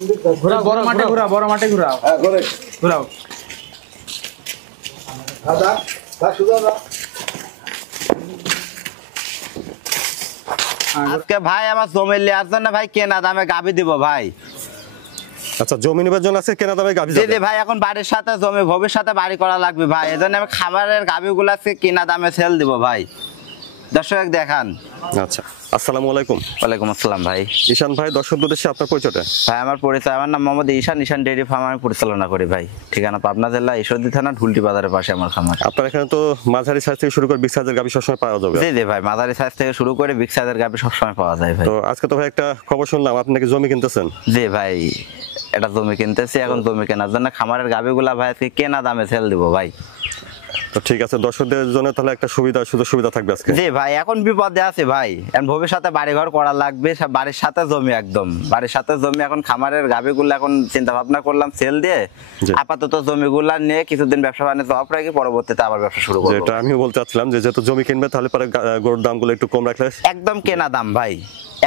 ঘোরাও, বড় মাঠে ঘোরাও, বড় মাঠে ঘোরাও। হ্যাঁ করে ঘোরাও। দাদা দা সুদা দা আজকে ভাই আমার জমি নেওয়ার জন্য ভাই কেনা দামে গাভী দিব ভাই। আচ্ছা, জমি নেবার জন্য আছে কেনা দামে গাভী যাবে। জি ভাই, এখন বাড়ির সাথে জমি ভবিষ্যতে বাড়ি করা লাগবে ভাই, এজন্য আমি খামারের গাভীগুলো আজকে কেনা দামে সেল দিব ভাই। দর্শক দেখান। আচ্ছা, আসসালামু আলাইকুম। ওয়ালাইকুম আসসালাম ভাই। ঈশান ভাই, দর্শক উদ্দেশ্যে আপনার পরিচয়টা। ভাই আমার পরিচয়, আমার নাম মোহাম্মদ ঈশান, ঈশান ডেইরি ফার্ম আমি পরিচালনা করি ভাই। ঠিকানা পাবনা জেলা ঈশ্বরদী থানা ঢুলটি বাজারের পাশে আমার খামার। আপনার এখানে তো মাঝারি সাইজ থেকে শুরু করে বিগ সাইজের গাভী সবসময় পাওয়া যাবে। জি ভাই, মাঝারি সাইজ থেকে শুরু করে বিগ সাইজের গাভী সবসময় পাওয়া যায় ভাই। তো আজকে তো ভাই একটা খবর শুনলাম আপনি নাকি জমি কিনতেছেন। জি ভাই, এটা জমি কিনতেছি, এখন জমি কেনার জন্য খামারের গাভীগুলা ভাই আজকে কেনা দামে সেল দিব ভাই। তো ঠিক আছে, দর্শকদের জন্য তাহলে একটা সুযোগ সুবিধা থাকবে আজকে। জি ভাই, এখন বিপদে আছে ভাই, এখন ভবিষ্যতে বাড়িঘর করা লাগবে, বাড়ির সাথে জমি, একদম বাড়ির সাথে জমি। এখন খামারের গাভীগুলো এখন চিন্তা ভাবনা করলাম সেল দিয়ে আপাতত জমিগুলা নিয়ে কিছুদিন ব্যবসা বাণিজ্য অফ রাখি, পরবর্তীতে আবার ব্যবসা শুরু করব। যেটা আমি বলতে চাচ্ছিলাম যে যেহেতু জমি কিনবে তাহলে পরে গরুর দামগুলো একটু কম রাখলে। একদম কেনা দাম ভাই,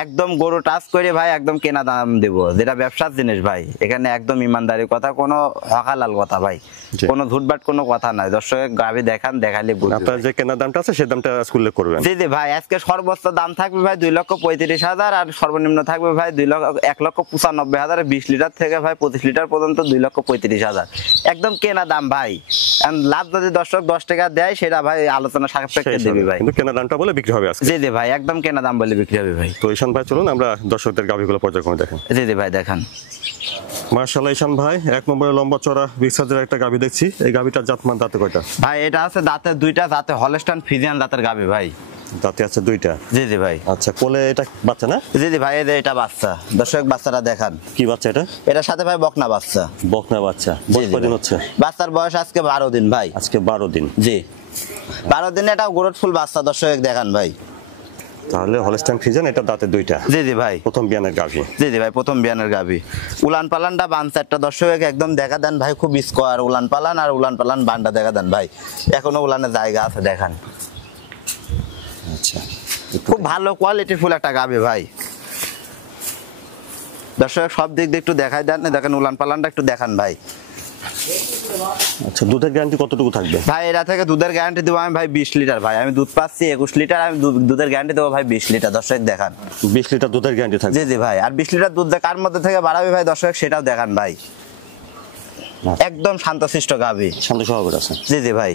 একদম গরু টাচ করে ভাই একদম কেনা দাম দেব, যেটা ব্যবসার জিনিস ভাই। এখানে একদম ইমানদারি কথা, কোনো হকালাল কথা ভাই, কোনো ঝুটবাট কোনো কথা নাই। দর্শকের গাভী দেখান, দেখালে আপনার যে কেনা দামটা আছে সেই দামটা উল্লেখ করবেন। জি ভাই, আজকে সর্বোচ্চ দাম থাকবে ভাই 2,35,000 আর সর্বনিম্ন থাকবে ভাই 1,95,000, 20 লিটার থেকে ভাই 25 লিটার পর্যন্ত 2,35,000 একদম কেনা দাম ভাই। লাভ যদি দর্শক 10 টাকা দেয় সেটা ভাই আলোচনা সাপেক্ষে দিবি ভাই, কিন্তু কেনা দামটা বলে বিক্রি হবে আজকে। জি ভাই, একদম কেনা দাম বলে বিক্রি হবে ভাই। তো ঈশান ভাই চলুন আমরা দর্শকদের গাভীগুলো পর্যায়ক্রমে দেখেন। জি ভাই দেখান। মাশাআল্লাহ ঈশান ভাই, এক নম্বরে লম্বা চড়া বিগ সাইজের একটা গাভী দেখছি। এই গাভীটার জাতমান দাঁতে কয়টা? ভাই এটা আছে দাঁতে দুইটা, দাঁতে হলস্টাইন ফ্রিজিয়ান জাতের গাভী ভাই। দাঁতে আছে দুইটা? জি ভাই। আচ্ছা, কোলে এটা বাচ্চা না? জি ভাই, এটা বাচ্চা। দর্শক বাচ্চাটা দেখান। কি বাচ্চা এটা? এটার সাথে ভাই বকনা বাচ্চা। বকনা বাচ্চা। বয়স কতদিন হচ্ছে? বাচ্চার বয়স আজকে 12 দিন ভাই। আজকে 12 দিন? জি 12 দিনে এটা গ্রোথ ফুল বাচ্চা। দর্শক দেখান ভাই। তাহলে হলস্টাইন ফ্রিজিয়ান, এটা দাঁতে দুইটা? জি ভাই, প্রথম বিয়ানের গাভী। জি ভাই, প্রথম বিয়ানের গাভী। উলান পালানটা বানচারটা দর্শক একদম দেখা দেন ভাই, খুব স্কোয়ার উলান পালান, আর উলান পালান বানটা দেখা দেন ভাই, এখনো উলানের জায়গা আছে দেখান। আচ্ছা, খুব ভালো কোয়ালিটি ফুল একটা গাভী ভাই। দর্শক সব দিক দিয়ে একটু দেখাই দেন, দেখেন উলান পালানটা একটু দেখান ভাই। আচ্ছা, দুধের গ্যারান্টি কতটুকু থাকবে ভাই? এটা থেকে দুধের গ্যারান্টি দেবো আমি ভাই 20 লিটার ভাই। আমি দুধ পাচ্ছি 21 লিটার, আমি দুধের গ্যারান্টি দেবো ভাই 20 লিটার। দর্শক দেখান। 20 লিটার দুধের গ্যারান্টি থাকবে? জি ভাই, আর 20 লিটার দুধ কার মধ্যে থেকে বাড়াবে ভাই দর্শক সেটাও দেখান ভাই। একদম শান্তশিষ্ট গাভী, শান্ত স্বভাবের আছে। জি ভাই।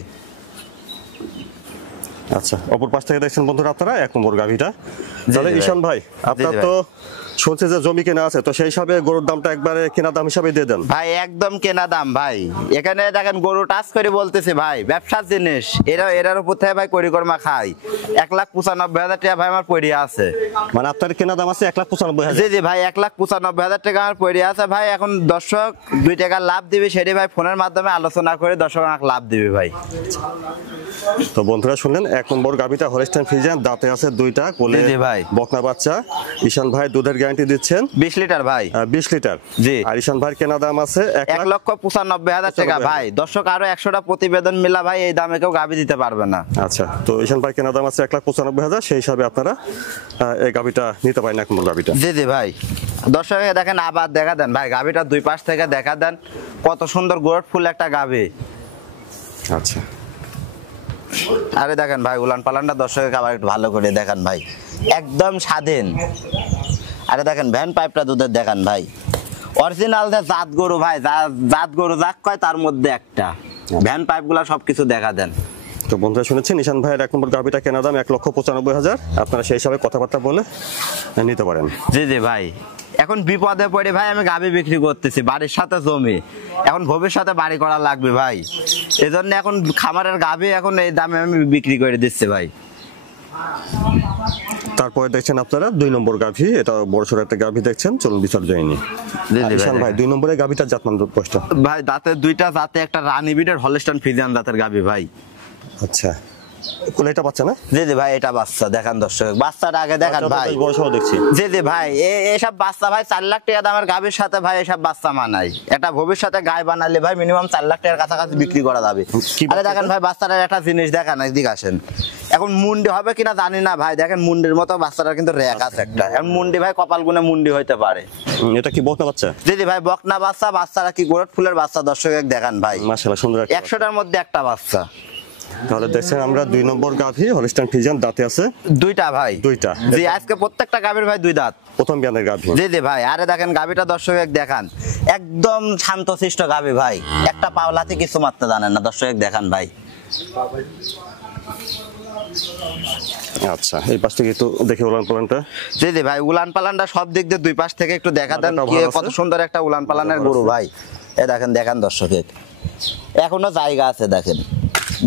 আচ্ছা, অপর পাশ থেকে দেখছেন বন্ধুরা আপনারা এক নম্বর গাভীটা। তাহলে ঈশান ভাই, আপনার তো শুনছে যে জমি কেনা আছে, তো সেই হিসাবে গরুর দামটা একবারে কেনা দাম হিসাবে দিয়ে দেন ভাই। একদম কেনা দাম ভাই। এখানে দেখেন গরু টাচ করে বলতেছে ভাই, ব্যবসার জিনিস, এরার উপর থেকে ভাই করিকর্মা খাই। 1,95,000 টাকা ভাই আমার পড়ে আছে। মানে আপনার কেনা দাম আছে 1,95,000? জি ভাই, 1,95,000 টাকা আমার পড়ে আছে ভাই। এখন দর্শক 2 টাকা লাভ দিবে, সেটি ভাই ফোনের মাধ্যমে আলোচনা করে দর্শক আমাকে লাভ দিবে ভাই। তো বন্ধুরা শুনলেন, এক নম্বর গাভীটা হলস্টাইন ফ্রিজিয়ান, দাঁতে আছে দুইটা, কোলে বকনা বাচ্চা। ঈশান ভাই দুধের গ্যারান্টি দিচ্ছেন 20 লিটার ভাই। 20 লিটার জি। আর ঈশান ভাইয়ের কেনা দাম আছে 1,95,000 টাকা ভাই। দর্শক আরো 100টা প্রতিবেদন মিলা ভাই এই দামে কেউ গাভী দিতে পারবে না। আচ্ছা, তো ঈশান ভাই কেনা দাম আছে 1,95,000, সেই হিসাবে আপনারা এই গাভীটা নিতে পারেন, এক নম্বর গাভীটা। জি ভাই। দর্শক দেখেন আবার দেখা দেন ভাই, গাভীটা দুই পাশ থেকে দেখা দেন, কত সুন্দর গ্রোথ ফুল একটা গাভী। আচ্ছা, আরে দেখেন ভাই উলান পালানটা দর্শকের আবার একটু ভালো করে দেখান ভাই, একদম স্বাধীন। আরে দেখেন ভ্যান পাইপটা দুধের দেখান ভাই, অরিজিনাল জাত গরু ভাই, জাত গরু যাক কয় তার মধ্যে একটা। ভ্যান পাইপ গুলা সবকিছু দেখা দেন। তো বন্ধুরা শুনেছেন ঈশান ভাইয়ের এক নম্বর গাভীটা কেনা দাম 1,95,000, আপনারা সেই হিসাবে কথাবার্তা বলে নিতে পারেন। জি ভাই, এখন বিপদে পড়ে ভাই আমি গাভী বিক্রি করতেছি, বাড়ির সাথে জমি, এখন ভবিষ্যতে বাড়ি করা লাগবে ভাই, এজন্য এখন খামারের গাভী এখন এই দামে আমি বিক্রি করে দিচ্ছি ভাই। তারপরে দেখছেন আপনারা 2 নম্বর গাভী, এটা বড় সড় একটা গাভী দেখছেন, চলুন বিচার জয়নি। ঈশান ভাই 2 নম্বরে গাভীটার জাতমান কষ্ট? ভাই দাঁতে দুইটা, দাঁতে একটা রানী বিটের হলস্টাইন ফ্রিজিয়ান জাতের গাভী ভাই। আচ্ছা, কোলে এটা বাচ্চা না? জি জি ভাই এটা বাচ্চা দেখান দর্শক, বাচ্চাটা আগে দেখান ভাই। বয়সও দেখছি। জি জি ভাই এসব বাচ্চা ভাই 4 লাখ টাকা দামের গাভীর সাথে ভাই এসব বাচ্চা মানাই। এটা ভবিষ্যতে গায়ে বানালে ভাই মিনিমাম 4 লাখ টাকার কাছাকাছি বিক্রি করা যাবে। আরে দেখেন ভাই বাচ্চাটার একটা জিনিস দেখান, এদিকে আসেন। এখন মুন্ডি হবে কিনা জানি না ভাই, দেখেন মুন্ডির মতো বাচ্চাটা কিন্তু রেক আছে একটা। এখন মুন্ডি ভাই কপাল গুনে মুন্ডি হইতে পারে। এটা কি বকনা বাচ্চা? জি জি ভাই বকনা বাচ্চা, বাচ্চারা কি গোরট ফুলের বাচ্চা দর্শক দেখান ভাই। মাশাআল্লাহ সুন্দর। 100টার মধ্যে একটা বাচ্চা। তাহলে দেখছেন আমরা 2 নম্বর গাভী হলস্টাইন ফ্রিজিয়ান, দাঁতে আছে দুইটা ভাই। দুইটা। জি আজকে প্রত্যেকটা গাভীর ভাই 2 দাঁত। প্রথম বিয়ানের গাভী। জি জি ভাই আরে দেখেন গাভীটা দর্শক দেখান, একদম শান্তশিষ্ট গাভী ভাই, একটা পাওলাতে কিছু মারতে জানেন না দর্শক দেখান ভাই। আচ্ছা এই পাশ থেকে একটু দেখে উলান পালানটা। জি জি ভাই উলান পালানটা সব দিক দিয়ে দুই পাশ থেকে একটু দেখা দেন, কি কত সুন্দর একটা উলান পালানের গরু ভাই। দেখেন দেখান দর্শক, এখনো জায়গা আছে, দেখেন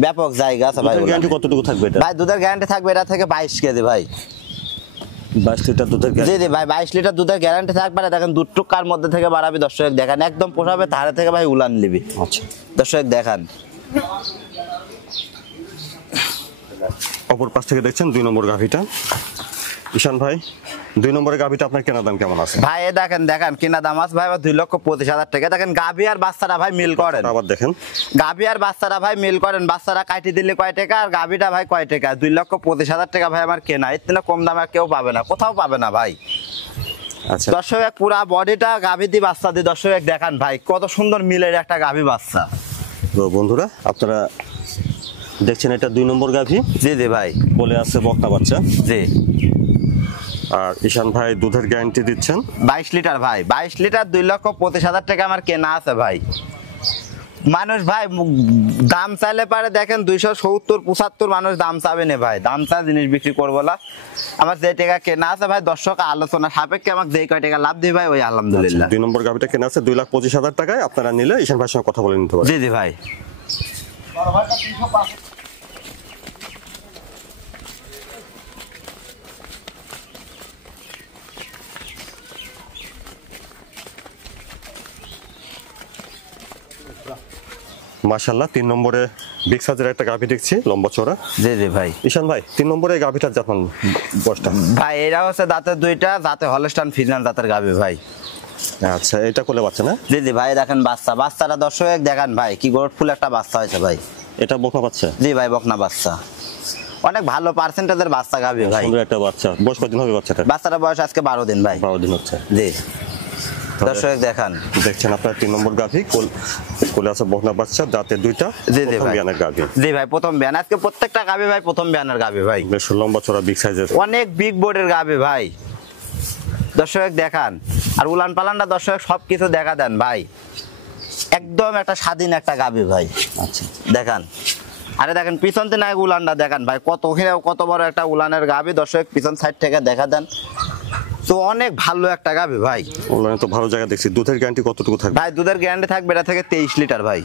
ব্যাপক জায়গা আছে ভাই। গ্যারান্টি কতটুকু থাকবে এটা? ভাই দুধের গ্যারান্টি থাকবে এটা থেকে 22 কেজি ভাই। 22 লিটার দুধের জি জি ভাই 22 লিটার দুধের গ্যারান্টি থাকবে। দেখেন দুধ টুকার মধ্যে থেকে বাড়াবি দর্শক দেখেন, একদম পোষাবে ধারে থেকে ভাই উলান নিবি। আচ্ছা দর্শক দেখান। অপর পাশ থেকে দেখছেন 2 নম্বর গাভীটা। ঈশান ভাই 2 নম্বরের গাভীটা আপনার কেনা দাম কেমন আছে? ভাই দেখেন দেখেন কিনা দাম আছে ভাই 2,25,000 টাকা। দেখেন গাভী আর বাচ্চারা ভাই মিল করেন। আবার দেখেন গাভী আর বাচ্চারা ভাই মিল করেন, বাচ্চারা কাটি দিলে কয় টাকা আর গাভীটা ভাই কয় টাকা? 2,25,000 টাকা ভাই আমার কেনা। এর থেকে কম দামে কেউ পাবে না, কোথাও পাবে না ভাই। আচ্ছা দর্শক পুরা বডিটা গাভী দিয়ে বাচ্চা দিয়ে দর্শক দেখান ভাই কত সুন্দর মিলের একটা গাভী বাচ্চা। তো বন্ধুরা আপনারা দেখছেন এটা 2 নম্বর গাভী। জি জি ভাই বলে আছে বকনা বাচ্চা। জি আর ঈশান ভাই দুধের গ্যারান্টি দিচ্ছেন 22 লিটার ভাই। 22 লিটার 2,25,000 টাকা আমার কেনা আছে ভাই। মানুষ ভাই দাম চাইলে পারে দেখেন 270-75 মানুষ দাম চাবে না ভাই। দাম চা জিনিস বিক্রি করবো না। আমার যে টাকা কেনা আছে ভাই দর্শক আলোচনা সাপেক্ষে আমাকে যে কয় টাকা লাভ দিই ভাই ওই আলহামদুলিল্লাহ। 2 নম্বর গাভীটা কেনা আছে 2,25,000 টাকায়। আপনারা নিলে ঈশান ভাইয়ের সঙ্গে কথা বলে নিতে পারেন। জি জি ভাই। মাশাআল্লাহ 3 নম্বরে বিগ সাইজের একটা গাভী দেখছি, লম্বা চওড়া। জি জি ভাই। ঈশান ভাই 3 নম্বরে গাভীটার জাতমান বয়সটা? ভাই এরা হচ্ছে দাঁতের দুইটা, দাঁতে হলস্টাইন ফ্রিজিয়ান জাতের গাভী ভাই। আচ্ছা এটা কোলে বাচ্চা না? জি জি ভাই দেখেন বাচ্চা, বাচ্চাটা দর্শক দেখান ভাই কি গোরট ফুল একটা বাচ্চা হয়েছে ভাই। এটা বকনা বাচ্চা? জি ভাই বকনা বাচ্চা, অনেক ভালো পার্সেন্টেজের বাচ্চা গাভী ভাই। সুন্দর একটা বাচ্চা। বয়স কতদিন হবে বাচ্চাটা? বাচ্চাটার বয়স আজকে 12 দিন ভাই। 12 দিন হচ্ছে। জি দর্শক দেখান দেখছেন আপনারা 3 নম্বর গাভী, কোলে আছে বকনা বাচ্চা, দাঁতে দুইটা। জি জি ভাই বিয়ানের গাভী। জি ভাই প্রথম বিয়ান, আজকে প্রত্যেকটা গাভী ভাই প্রথম বিয়ানের গাভী ভাই। বেশ লম্বা চওড়া বিগ সাইজের, অনেক বিগ বোর্ডের গাভী ভাই। দর্শক দেখান আর উলান পালানটা দর্শক সবকিছু দেখা দেন ভাই, একদম একটা স্বাধীন একটা গাভী ভাই। আচ্ছা দেখান আরে দেখেন পিছন থেকে উলানটা দেখান ভাই, কত বড় একটা উলানের গাভী দর্শক পিছন সাইড থেকে দেখা দেন। তো অনেক ভালো একটা গাভী ভাই। ওলানে তো ভালো জায়গা দেখছি। দুধের গ্যারান্টি কতটুকু থাকবে? ভাই দুধের গ্যারান্টি থাকবে এটা থেকে 23 লিটার ভাই।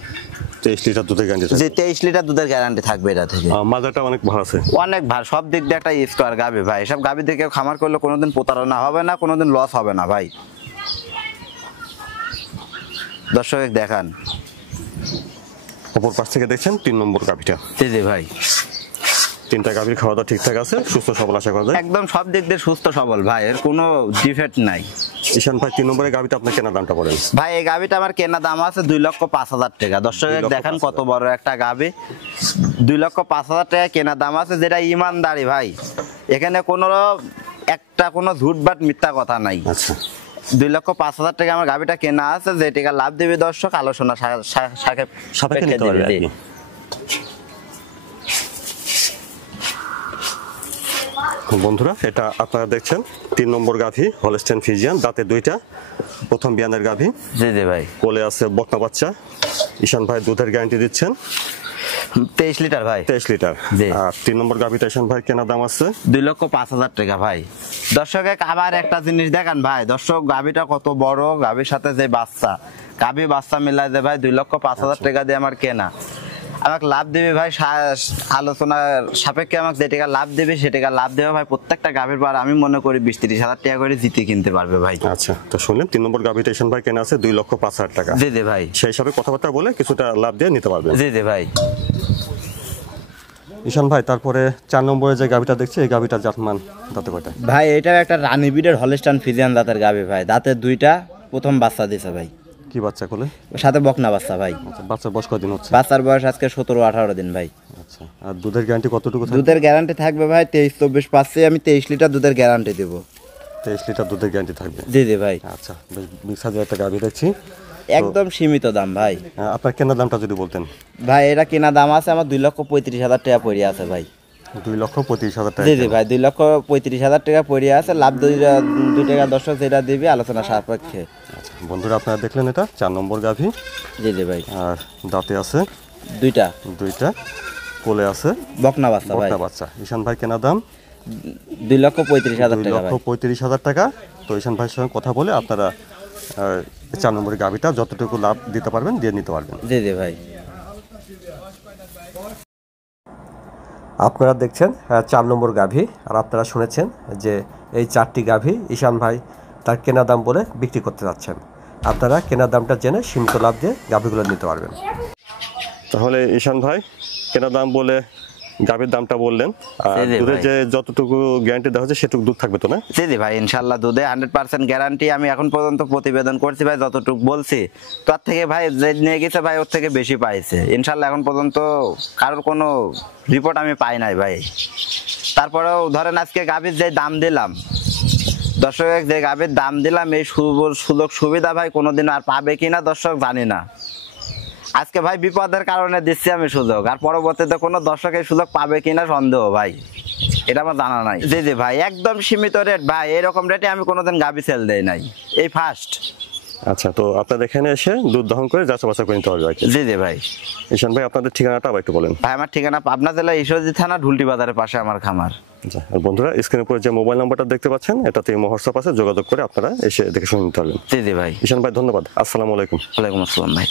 23 লিটার দুধের গ্যারান্টি থাকবে? জি 23 লিটার দুধের গ্যারান্টি থাকবে এটা থেকে। মাজাটা অনেক ভালো আছে, অনেক ভালো, সব দিক দিয়ে একটা স্কোয়ার গাভী ভাই। সব গাভী থেকে খামার করলে কোনোদিন প্রতারণা হবে না, কোনোদিন লস হবে না ভাই। দর্শক দেখান অপর পাশ থেকে দেখছেন 3 নম্বর গাভীটা। জি জি ভাই। 3টা গাভীর খাওয়া দাওয়া ঠিকঠাক আছে, সুস্থ সবল আশা করা যায়? একদম সব দিক দিয়ে সুস্থ সবল ভাই, এর কোনো ডিফেক্ট নাই। ঈশান ভাই 3 নম্বরের গাভীটা আপনার কেনা দামটা বলেন? ভাই এই গাভীটা আমার কেনা দাম আছে 2,05,000 টাকা। দর্শক দেখেন কত বড় একটা গাভী, 2,05,000 টাকা কেনা দাম আছে, যেটা ইমানদারি ভাই। এখানে কোনো ঝুটবাট মিথ্যা কথা নাই। আচ্ছা 2,05,000 টাকা আমার গাভীটা কেনা আছে, যে টাকা লাভ দিবে দর্শক আলোচনা সাপেক্ষে নিতে পারবে আপনি। বন্ধুরা এটা আপনারা দেখছেন 3 নম্বর গাভী হলস্টাইন ফ্রিজিয়ান, দাঁতে দুইটা, প্রথম বিয়ানের গাভী। জি জি ভাই। কোলে আছে বকনা বাচ্চা। ঈশান ভাই দুধের গ্যারান্টি দিচ্ছেন 23 লিটার ভাই। 23 লিটার। আর 3 নম্বর গাভীটা ঈশান ভাই কেনা দাম আছে 2,05,000 টাকা ভাই। দর্শকে আবার একটা জিনিস দেখান ভাই, দর্শক গাভীটা কত বড়, গাভীর সাথে যে বাচ্চা, গাভী বাচ্চা মিলাই যে ভাই 2,05,000 টাকা দিয়ে আমার কেনা। আমাকে লাভ দেবে ভাই আলোচনার সাপেক্ষে, আমাকে যে টাকা লাভ দেবে সে টাকা লাভ দেবে ভাই। প্রত্যেকটা গাভীর পর আমি মনে করি 20-30 হাজার টাকা করে জিতে কিনতে পারবে ভাই। আচ্ছা তো শুনলেন 3 নম্বর গাভীটা ঈশান ভাই কেনা আছে 2,05,000 টাকা। জি জি ভাই। সেই হিসাবে কথাবার্তা বলে কিছুটা লাভ দিয়ে নিতে পারবেন। জি জি ভাই। ঈশান ভাই তারপরে 4 নম্বরে যে গাভিটা দেখছি এই গাভিটার জাতমান দাঁতে কয়টা? ভাই এটা একটা রানী বিডের হলিস্টান ফিজিয়ান দাঁতের গাভী ভাই, দাঁতের দুইটা, প্রথম বাচ্চা দিছে ভাই, কি বাচ্চা কোলে? সাথে বকনা বাচ্চা ভাই। আচ্ছা, বাচ্চার বয়স কয়দিন হচ্ছে? বাচ্চার বয়স আজকে 17-18 দিন ভাই। আচ্ছা, আর দুধের গ্যারান্টি কতটুকু থাকবে? দুধের গ্যারান্টি থাকবে ভাই 23-24 পাচ্ছি আমি, 23 লিটার দুধের গ্যারান্টি দেবো। 23 লিটার দুধের গ্যারান্টি থাকবে। জি জি ভাই। আচ্ছা, বেশ মিক্স হাজার একটা গাভী দেখছি। একদম সীমিত দাম ভাই। আপনার কেনার দামটা যদি বলতেন। ভাই এটা কেনা দাম আছে আমার 2,35,000 টাকা পড়ে আছে ভাই। 2,35,000 টাকা? জি জি ভাই, 2,35,000 টাকা পড়ে আছে, লাভ 2 টাকা দর্শক যেটা দিবি আলোচনা সাপেক্ষে। আচ্ছা বন্ধুরা, আপনারা দেখলেন এটা 4 নম্বর গাভী। জি জি ভাই। আর দাঁতে আছে দুইটা, কোলে আছে বকনা বাচ্চা ভাই। বকনা বাচ্চা। ঈশান ভাই কেনা দাম 2,35,000 টাকা ভাই। 2,35,000 টাকা। তো ঈশান ভাইয়ের সঙ্গে কথা বলে আপনারা 4 নম্বরের গাভীটা যতটুকু লাভ দিতে পারবেন দিয়ে নিতে পারবেন। জি জি ভাই। আপনারা দেখছেন 4 নম্বর গাভী, আর আপনারা শুনেছেন যে এই 4টি গাভী ঈশান ভাই তার কেনা দাম বলে বিক্রি করতে যাচ্ছেন। আপনারা কেনা দামটা জেনে সীমিত লাভ দিয়ে গাভীগুলো নিতে পারবেন। তাহলে ঈশান ভাই কেনা দাম বলে গাভীর দামটা বললেন, আর জি জি দুধের ভাই। যে যতটুকু গ্যারান্টি দেওয়া হচ্ছে সেটুকু দুধ থাকবে তো না? জি জি ভাই, ইনশাল্লাহ দুধে 100% গ্যারান্টি। আমি এখন পর্যন্ত প্রতিবেদন করছি ভাই, যতটুকু বলছি তার থেকে ভাই যে নিয়ে গেছে ভাই ওর থেকে বেশি পাইছে ইনশাল্লাহ। এখন পর্যন্ত কারোর কোনো রিপোর্ট আমি পাই নাই ভাই। তারপরেও ধরেন আজকে গাভীর যে দাম দিলাম, দর্শক যে গাভীর দাম দিলাম, এই সুযোগ সুবিধা ভাই কোনোদিন আর পাবে কিনা দর্শক জানি না। আজকে ভাই বিপদের কারণে দিচ্ছি আমি সুযোগ, আর পরবর্তীতে কোনো দর্শক এই সুযোগ পাবে কিনা সন্দেহ ভাই, এটা আমার জানা নাই। জি জি ভাই, একদম সীমিত রেট ভাই, এরকম রেটে আমি কোনোদিন গাভী সেল দেই নাই, এই ফার্স্ট। আচ্ছা, তো আপনাদের এখানে এসে দুধ দহন করে যাচাই বাছাই করে নিতে হবে আর কি। জি জি ভাই। ঈশান ভাই আপনাদের ঠিকানাটা আবার একটু বলেন। ভাই আমার ঠিকানা পাবনা জেলা ঈশ্বরদী থানা ঢুলটি বাজারের পাশে আমার খামার। আচ্ছা, আর বন্ধুরা স্ক্রিনের উপরে যে মোবাইল নাম্বারটা দেখতে পাচ্ছেন এটাতে হোয়াটসঅ্যাপ আছে, যোগাযোগ করে আপনারা এসে দেখে শুনে নিতে পারবেন। জি জি ভাই। ঈশান ভাই ধন্যবাদ, আসসালামু আলাইকুম। ওয়ালাইকুম আসসালাম ভাই।